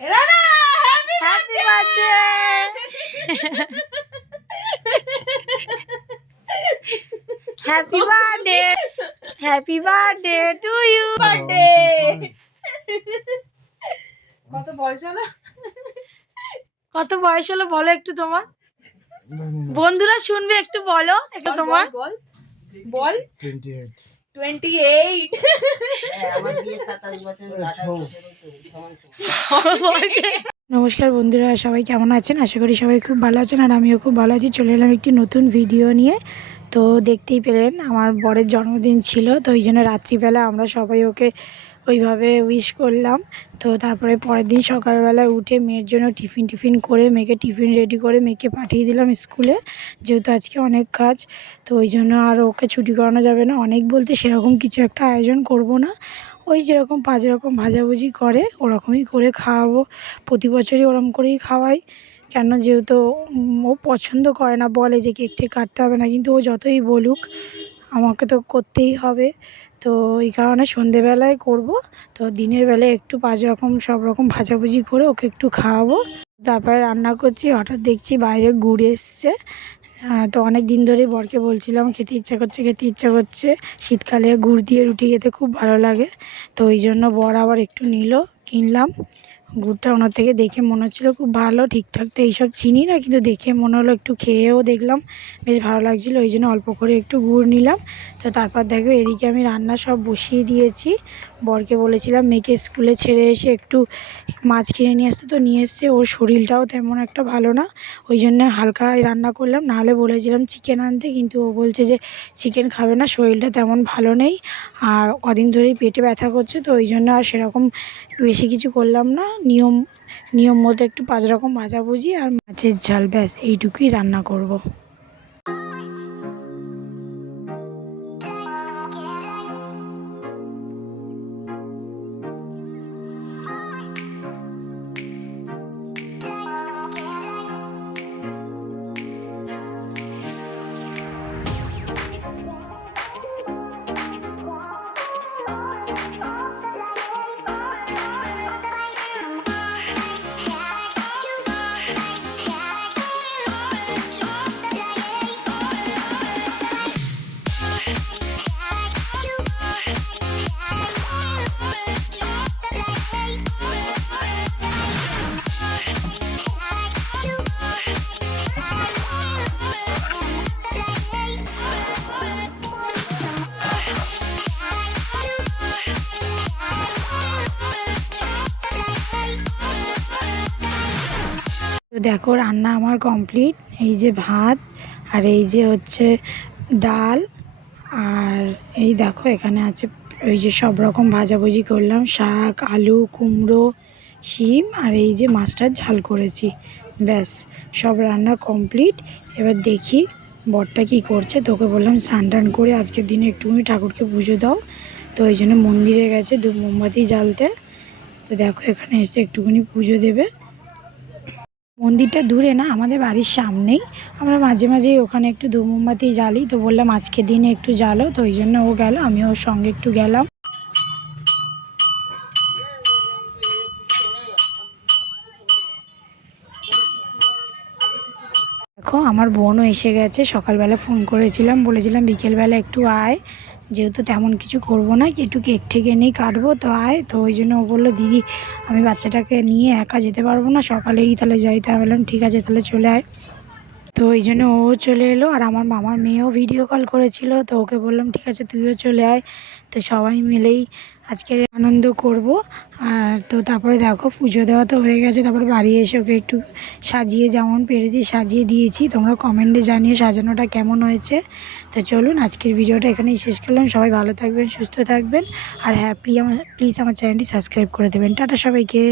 Rana happy birthday. Happy birthday, happy birthday to you. Birthday. কত বয়স হলো? কত বয়স হলো বলো একটু তোমার, বন্ধুরা শুনবে, একটু বলো একটু তোমার। বল বল। 28। 28। আমার বিয়ে 27 বছর। নমস্কার বন্ধুরা, সবাই কেমন আছেন? আশা করি সবাই খুব ভালো আছেন, আর আমিও খুব ভালো আছি। চলে এলাম একটি নতুন ভিডিও নিয়ে। তো দেখতেই পেলেন আমার বরের জন্মদিন ছিল, তো ওই জন্য রাত্রিবেলা আমরা সবাই ওকে ওইভাবে উইশ করলাম। তো তারপরে পরের দিন সকালবেলায় উঠে মেয়ের জন্য টিফিন করে মেয়েকে টিফিন রেডি করে মেয়েকে পাঠিয়ে দিলাম স্কুলে, যেহেতু আজকে অনেক কাজ। তো ওই জন্য আর ওকে ছুটি করানো যাবে না, অনেক বলতে সেরকম কিছু একটা আয়োজন করব না, ওই যেরকম 5 রকম ভাজাভুজি করে ওরকমই করে খাওয়াবো। প্রতি বছরই ওরকম করেই খাওয়াই, কেন যেহেতু ও পছন্দ করে না, বলে যে কেক টেক কাটতে হবে না, কিন্তু ও যতই বলুক আমাকে তো করতেই হবে। তো এই কারণে সন্ধেবেলায় করব। তো দিনের বেলায় একটু 5 রকম সব রকম ভাজাভুজি করে ওকে একটু খাওয়াবো। তারপরে রান্না করছি, হঠাৎ দেখছি বাইরে গুড় এসছে। তো অনেক দিন ধরেই বরকে বলছিলাম খেতে ইচ্ছা করছে। শীতকালে গুড় দিয়ে রুটি খেতে খুব ভালো লাগে। তো ওই জন্য বর আবার একটু নিল, কিনলাম গুড়টা ওনার থেকে। দেখে মনে হচ্ছিলো খুব ভালো, ঠিকঠাক তো এইসব চিনি না, কিন্তু দেখে মনে হলো, একটু খেয়েও দেখলাম বেশ ভালো লাগছিলো, ওই জন্য অল্প করে একটু গুড় নিলাম। তো তারপর দেখো এদিকে আমি রান্না সব বসিয়ে দিয়েছি। বরকে বলেছিলাম মেয়েকে স্কুলে ছেড়ে এসে একটু মাছ কিনে নিয়ে আসতে, তো নিয়ে এসছে। ওর শরীরটাও তেমন একটা ভালো না, ওই জন্য হালকা রান্না করলাম। নাহলে বলেছিলাম চিকেন আনতে, কিন্তু ও বলছে যে চিকেন খাবে না, শরীরটা তেমন ভালো নেই, আর কদিন ধরেই পেটে ব্যথা করছে। তো ওই জন্য আর সেরকম বেশি কিছু করলাম না। নিয়ম মতো একটু 5 রকম ভাজাভুজি আর মাছের ঝাল, ব্যাস এইটুকুই রান্না করব। তো দেখো রান্না আমার কমপ্লিট। এই যে ভাত, আর এই যে হচ্ছে ডাল, আর এই দেখো এখানে আছে ওই যে সব রকম ভাজাভুজি করলাম, শাক, আলু, কুমড়ো, শিম, আর এই যে মাছটার ঝাল করেছি। ব্যাস সব রান্না কমপ্লিট। এবার দেখি বরটা কী করছে। তোকে বললাম স্নান টান করে আজকের দিনে একটুখানি ঠাকুরকে পুজো দাও, তো ওই জন্য মন্দিরে গেছে ধূপ মোমবাতি জ্বালতে। তো দেখো এখানে এসে একটুখানি পুজো দেবে। মন্দিরটা দূরে না, আমাদের বাড়ির সামনেই, আমরা মাঝে মাঝেই ওখানে একটু ধূপ মোমবাতি জ্বালি। তো বললাম আজকের দিনে একটু জ্বালো, তো ওই জন্য ও গেল, আমিও ওর সঙ্গে একটু গেলাম। দেখো আমার বোনও এসে গেছে, সকালবেলা ফোন করেছিলাম, বলেছিলাম বিকেলবেলা একটু আয়, যেহেতু তেমন কিছু করব না, একটু কেক ঠেকে নিয়েই কাটবো, তো আয়। তো ওই জন্য ও বললো দিদি আমি বাচ্চাটাকে নিয়ে একা যেতে পারবো না, সকালেই তাহলে যাই। তাই বললাম ঠিক আছে তাহলে চলে আয়। তো ওই জন্য ও চলে এলো, আর আমার মামার মেয়েও ভিডিও কল করেছিল, তো ওকে বললাম ঠিক আছে তুইও চলে আয়। তো সবাই মিলেই আজকে আনন্দ করব। আর তো তারপরে দেখো পুজো দেওয়া তো হয়ে গেছে, তারপরে বাড়ি এসে ওকে একটু সাজিয়ে যেমন পেরেছি সাজিয়ে দিয়েছি। তোমরা কমেন্টে জানিয়ে সাজানোটা কেমন হয়েছে। তো চলুন আজকের ভিডিওটা এখানেই শেষ করলাম। সবাই ভালো থাকবেন, সুস্থ থাকবেন, আর হ্যাঁ প্লিজ আমার চ্যানেলটি সাবস্ক্রাইব করে দেবেন। টাটা সবাইকে।